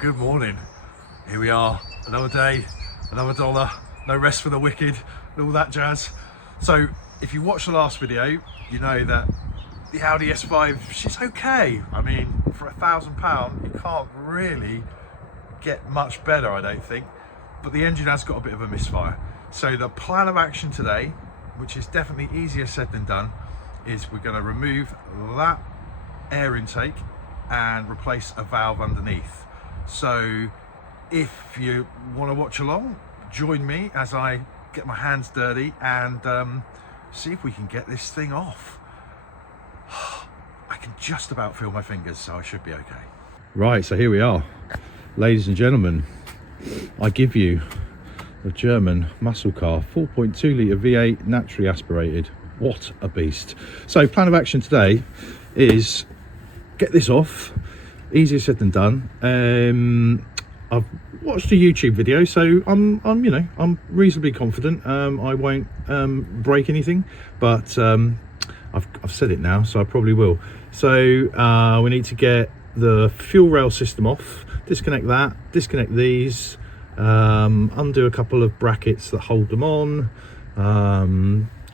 Good morning. Here we are, another day, another dollar, no rest for the wicked, and all that jazz. So if you watched the last video, you know that the Audi S5, she's okay. I mean, for £1,000, you can't really get much better, I don't think. But the engine has got a bit of a misfire. So the plan of action today, which is definitely easier said than done, is we're going to remove that air intake and replace a valve underneath. So if you want to watch along, join me as I get my hands dirty and see if we can get this thing off. I can just about feel my fingers, so I should be okay. Right, so here we are, ladies and gentlemen. I give you a German muscle car, 4.2 litre V8, naturally aspirated. What a beast. So plan of action today is get this off. Easier said than done. I've watched a YouTube video, so I'm reasonably confident I won't break anything, but I've said it now, so I probably will. So we need to get the fuel rail system off, disconnect that, disconnect these, undo a couple of brackets that hold them on,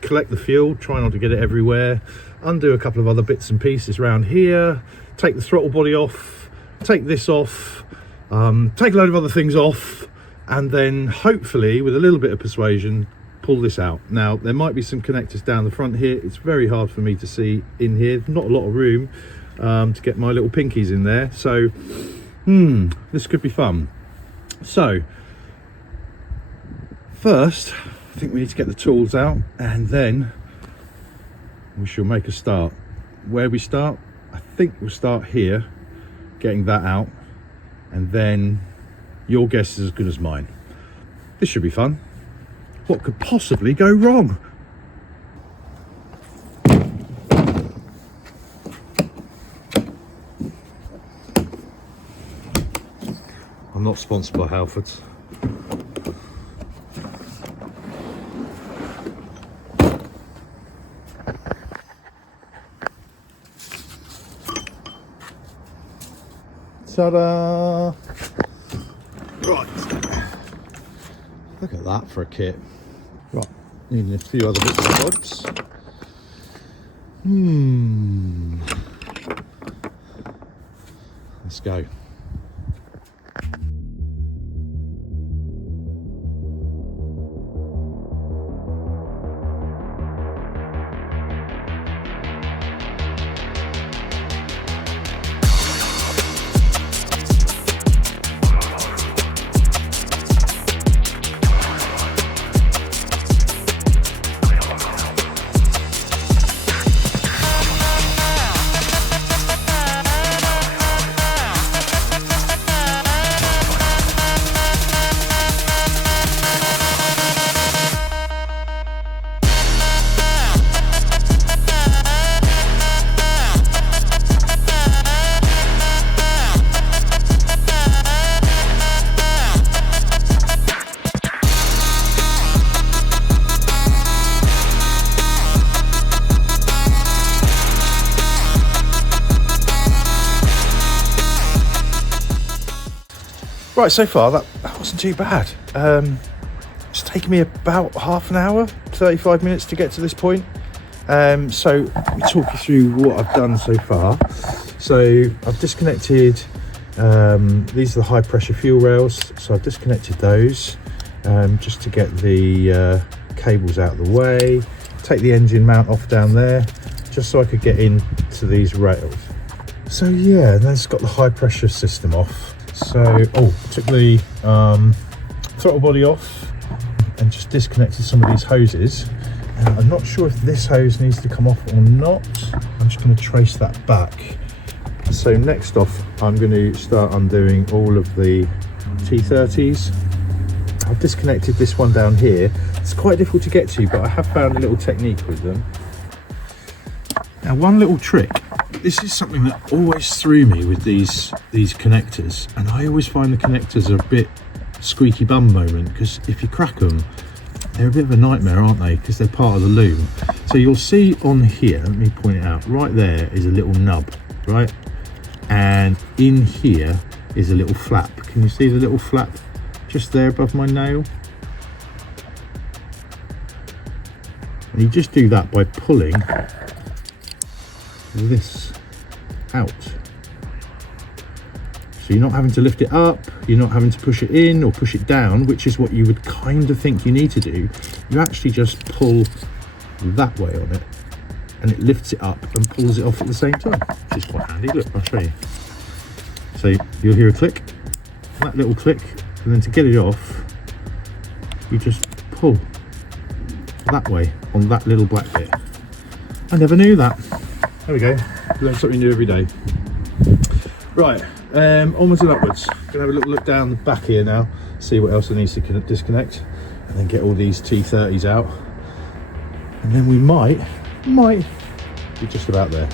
collect the fuel, try not to get it everywhere, undo a couple of other bits and pieces around here, take the throttle body off, take this off, take a load of other things off, and then hopefully with a little bit of persuasion pull this out. Now there might be some connectors down the front here. It's very hard for me to see in here, not a lot of room to get my little pinkies in there, so this could be fun. So first I think we need to get the tools out, and then we shall make a start. Where we start, I think we'll start here, getting that out, and then your guess is as good as mine. This should be fun. What could possibly go wrong? I'm not sponsored by Halfords. Ta-da! Right, look at that for a kit. Right, needing a few other bits and bobs. Let's go. Right, so far that wasn't too bad. It's taken me about half an hour, 35 minutes to get to this point. So let me talk you through what I've done so far. So I've disconnected, these are the high pressure fuel rails, so I've disconnected those just to get the cables out of the way, take the engine mount off down there, just so I could get into these rails. So yeah, and then it's got the high pressure system off. So, took the throttle body off and just disconnected some of these hoses. I'm not sure if this hose needs to come off or not. I'm just going to trace that back. So next off, I'm going to start undoing all of the T30s. I've disconnected this one down here. It's quite difficult to get to, but I have found a little technique with them. Now, one little trick. This is something that always threw me with these connectors, and I always find the connectors are a bit squeaky bum moment, because if you crack them, they're a bit of a nightmare, aren't they? Because they're part of the loom. So you'll see on here, let me point it out, right there is a little nub, right? And in here is a little flap. Can you see the little flap just there above my nail? And you just do that by pulling this out. So you're not having to lift it up, you're not having to push it in or push it down, which is what you would kind of think you need to do. You actually just pull that way on it and it lifts it up and pulls it off at the same time, which is quite handy. Look, I'll show you. So you'll hear a click, that little click, and then to get it off, you just pull that way on that little black bit. I never knew that. There we go, learn something new every day. Right, onwards and upwards. Gonna have a little look down the back here now, see what else I need to disconnect, and then get all these T30s out, and then we might be just about there.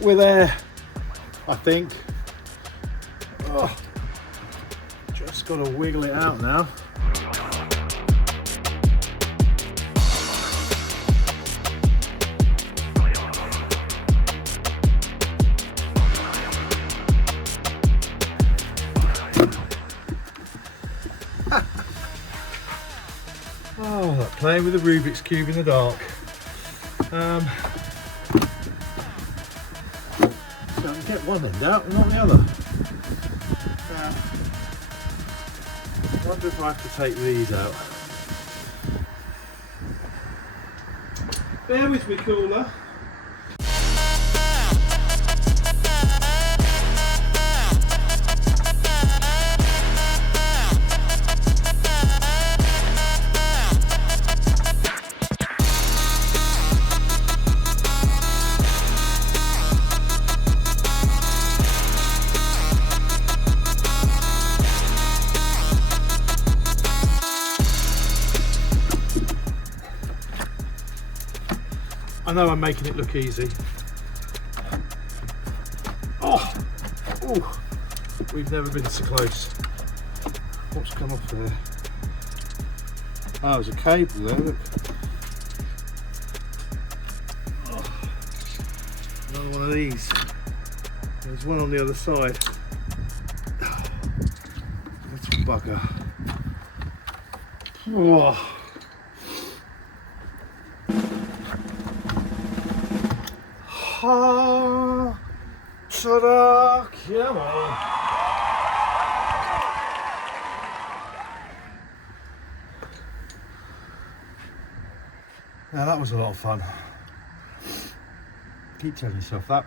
We're there, I think. Oh, just got to wiggle it out now. Oh, like playing with a Rubik's Cube in the dark. Get one end out and not the other. I wonder if I have to take these out. Bear with me, cooler. I know I'm making it look easy. Oh, we've never been so close. What's come off there? Oh, there's a cable there, look. Oh, another one of these. There's one on the other side. Oh, little bugger. Oh. Ta-da! Come on. Now that was a lot of fun. Keep telling yourself that.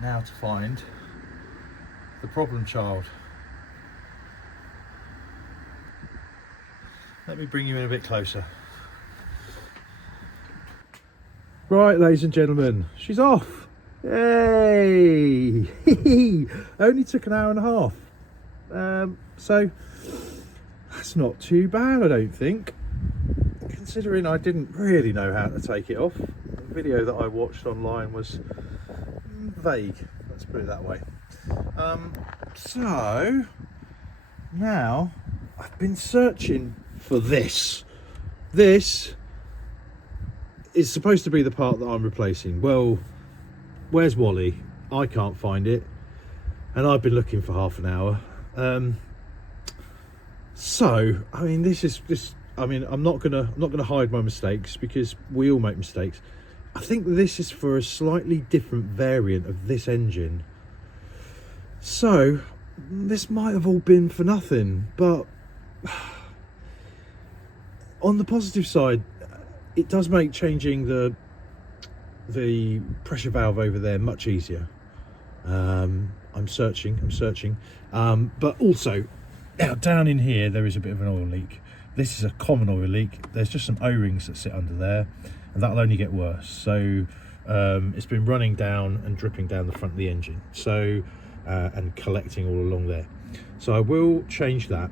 Now to find the problem child. Let me bring you in a bit closer. Right, ladies and gentlemen, she's off. Yay! Only took an hour and a half. So that's not too bad, I don't think, considering I didn't really know how to take it off. The video that I watched online was vague, let's put it that way. So now I've been searching for this. This is supposed to be the part that I'm replacing. Well, where's Wally? I can't find it, and I've been looking for half an hour. So I mean, I'm not gonna hide my mistakes, because we all make mistakes. I think this is for a slightly different variant of this engine, so this might have all been for nothing. But on the positive side, it does make changing the the pressure valve over there much easier. I'm searching, but also now down in here there is a bit of an oil leak. This is a common oil leak. There's just some O-rings that sit under there, and that'll only get worse. So it's been running down and dripping down the front of the engine, so and collecting all along there. So I will change that,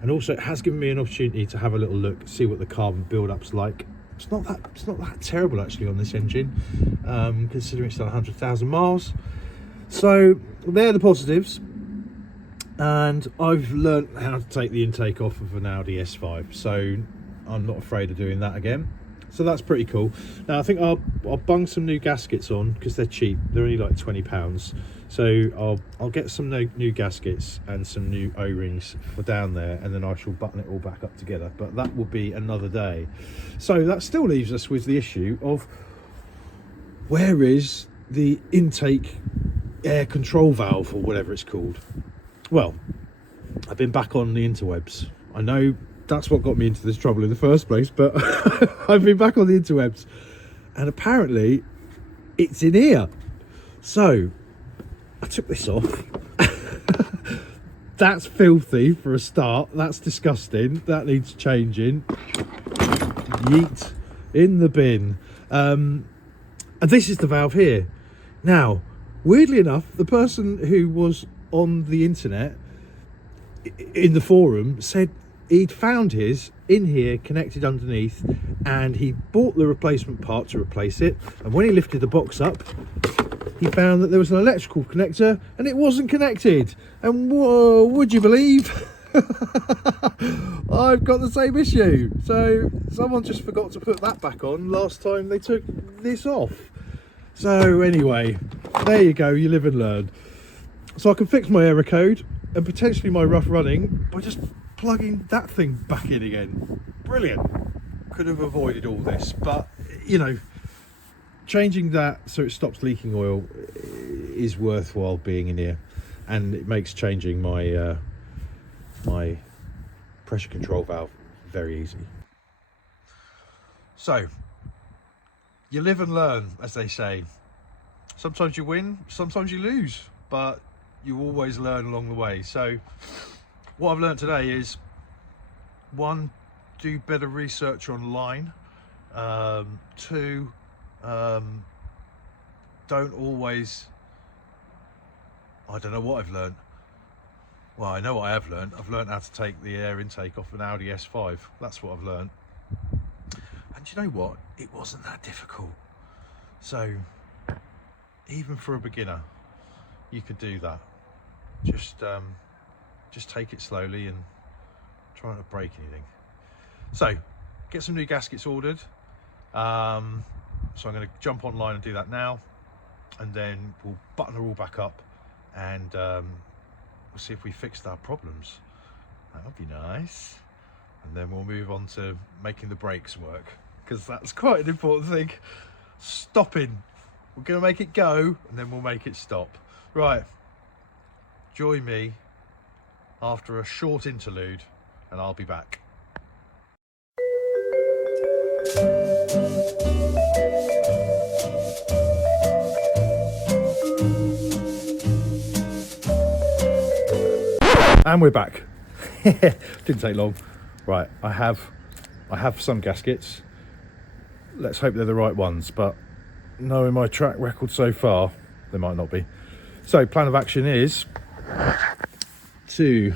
and also it has given me an opportunity to have a little look, see what the carbon build-up's like. It's not that terrible actually on this engine, considering it's done 100,000 miles. So they're the positives, and I've learnt how to take the intake off of an Audi S5, so I'm not afraid of doing that again. So that's pretty cool. Now I think I'll bung some new gaskets on because they're cheap. They're only like £20. So I'll get some new gaskets and some new O-rings for down there, and then I shall button it all back up together. But that will be another day. So that still leaves us with the issue of where is the intake air control valve, or whatever it's called. Well, I've been back on the interwebs. I know that's what got me into this trouble in the first place, but I've been back on the interwebs, and apparently it's in here. So I took this off. That's filthy for a start. That's disgusting. That needs changing. Yeet in the bin. And this is the valve here. Now, weirdly enough, the person who was on the internet in the forum said he'd found his in here connected underneath, and he bought the replacement part to replace it, and when he lifted the box up he found that there was an electrical connector and it wasn't connected. And whoa, would you believe I've got the same issue. So someone just forgot to put that back on last time they took this off. So anyway, there you go, you live and learn. So I can fix my error code and potentially my rough running by just plugging that thing back in again. Brilliant. Could have avoided all this, but you know, changing that so it stops leaking oil is worthwhile being in here, and it makes changing my my pressure control valve very easy. So you live and learn, as they say. Sometimes you win, sometimes you lose, but you always learn along the way. So what I've learned today is, one, do better research online. Two, don't always, I don't know what I've learned. Well, I know what I have learned. I've learned how to take the air intake off an Audi S5. That's what I've learned. And you know what? It wasn't that difficult. So even for a beginner, you could do that. Just take it slowly and try not to break anything. So get some new gaskets ordered. So I'm going to jump online and do that now, and then we'll button her all back up, and we'll see if we fixed our problems. That'll be nice. And then we'll move on to making the brakes work, because that's quite an important thing. Stopping. We're going to make it go, and then we'll make it stop. Right. Join me after a short interlude, and I'll be back. And we're back. Didn't take long. Right, I have some gaskets. Let's hope they're the right ones, but knowing my track record so far, they might not be. So plan of action is to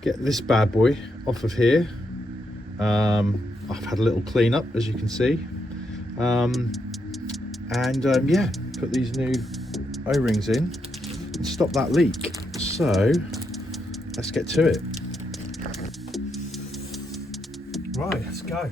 get this bad boy off of here. I've had a little clean up, as you can see, yeah, put these new O-rings in and stop that leak. So let's get to it. Right, let's go.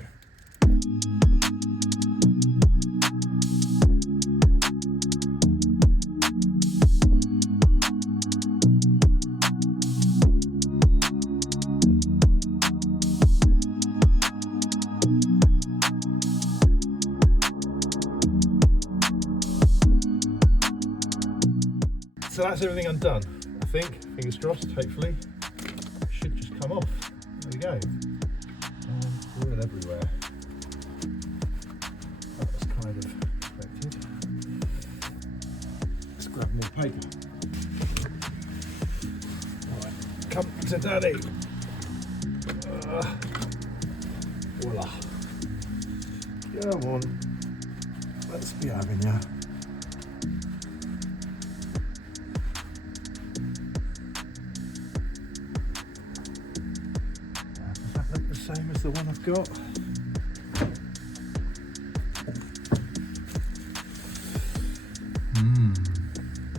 So that's everything undone, I think. Fingers crossed, hopefully. It should just come off. There we go. Oil everywhere. That was kind of paper. Right, come to daddy. Voila. Come on. Let's be having ya. Does that look the same as the one I've got?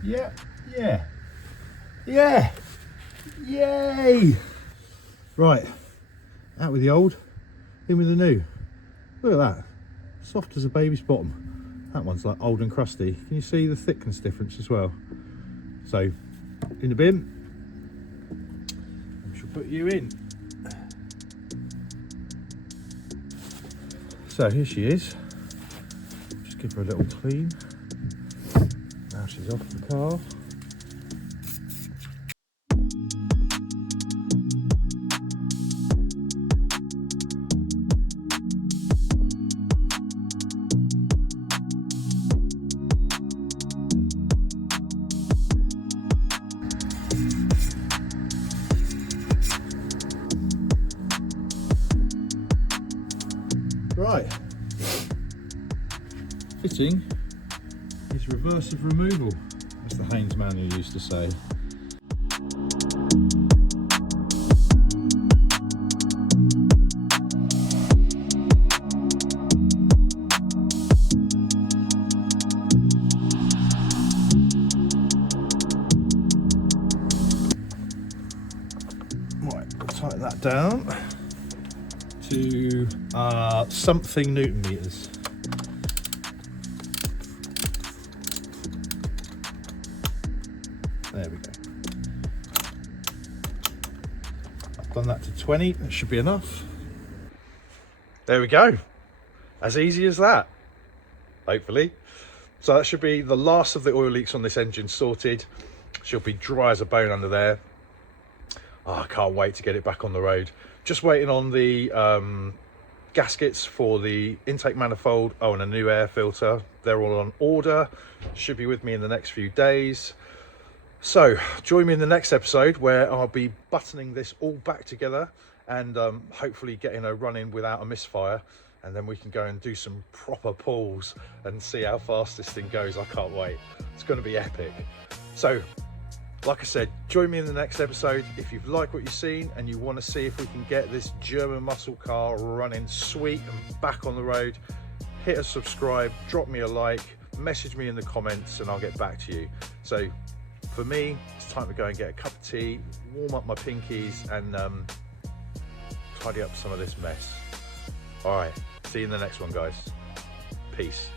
Yeah, yeah, yeah, yay! Right, out with the old, in with the new. Look at that, soft as a baby's bottom. That one's like old and crusty. Can you see the thickness difference as well? So, in the bin, we shall put you in. So here she is. Just give her a little clean. Now she's off the car. Right. Fitting is reverse of removal, as the Haynes manual used to say. Right, tighten that down to something Newton meters. There we go. I've done that to 20, that should be enough. There we go. As easy as that, hopefully. So that should be the last of the oil leaks on this engine sorted. She'll be dry as a bone under there. Oh, I can't wait to get it back on the road. Just waiting on the gaskets for the intake manifold. Oh, and a new air filter. They're all on order. Should be with me in the next few days. So join me in the next episode where I'll be buttoning this all back together and hopefully getting a run in without a misfire, and then we can go and do some proper pulls and see how fast this thing goes. I can't wait. It's going to be epic. So like I said, join me in the next episode if you've liked what you've seen and you want to see if we can get this German muscle car running sweet and back on the road. Hit a subscribe, drop me a like, message me in the comments and I'll get back to you. So for me, it's time to go and get a cup of tea, warm up my pinkies and tidy up some of this mess. All right, see you in the next one, guys. Peace.